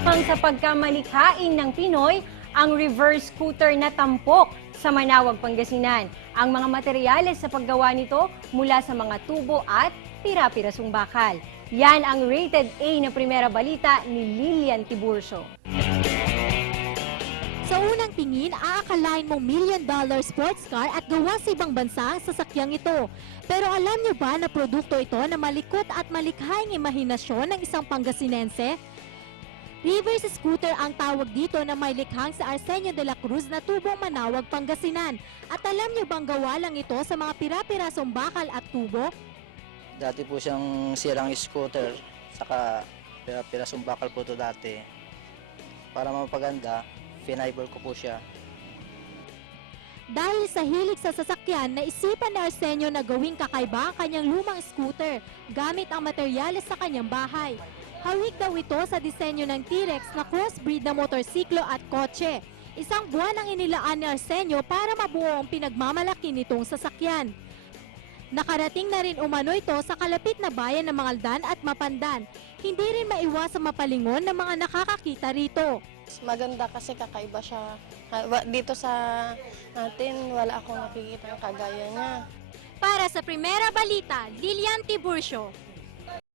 Pang sa pagkamalikhain ng Pinoy, ang reverse scooter na tampok sa Manawag, Pangasinan. Ang mga materyales sa paggawa nito mula sa mga tubo at pira-pirasong bakal. Yan ang rated A na primera balita ni Lilian Tiburcio. Sa unang tingin, aakalain mong $1 million sports car at gawa sa ibang bansa ang sasakyang ito. Pero alam niyo ba na produkto ito na malikot at malikhaing imahinasyon ng isang Pangasinense? Reverse scooter ang tawag dito na may likhang sa Arsenio de la Cruz na tubong Manawag, Pangasinan. At alam niyo bang gawa lang ito sa mga pira-pirasong bakal at tubo? Dati po siyang sirang scooter, saka pirasong bakal po ito dati. Para mapaganda, finibal ko po siya. Dahil sa hilig sa sasakyan, naisipan ni Arsenio na gawing kakaiba ang kanyang lumang scooter gamit ang materyales sa kanyang bahay. Hawig daw ito sa disenyo ng T-Rex na crossbreed na motorsiklo at kotse. Isang buwan ang inilaan ni Arsenio para mabuo ang pinagmamalaki nitong sasakyan. Nakarating na rin umano ito sa kalapit na bayan ng Mangaldan at Mapandan. Hindi rin maiwasang mapalingon ng mga nakakakita rito. Maganda kasi kakaiba siya. Dito sa atin, wala akong nakikita kagaya niya. Para sa Primera Balita, Lilian Tiburcio.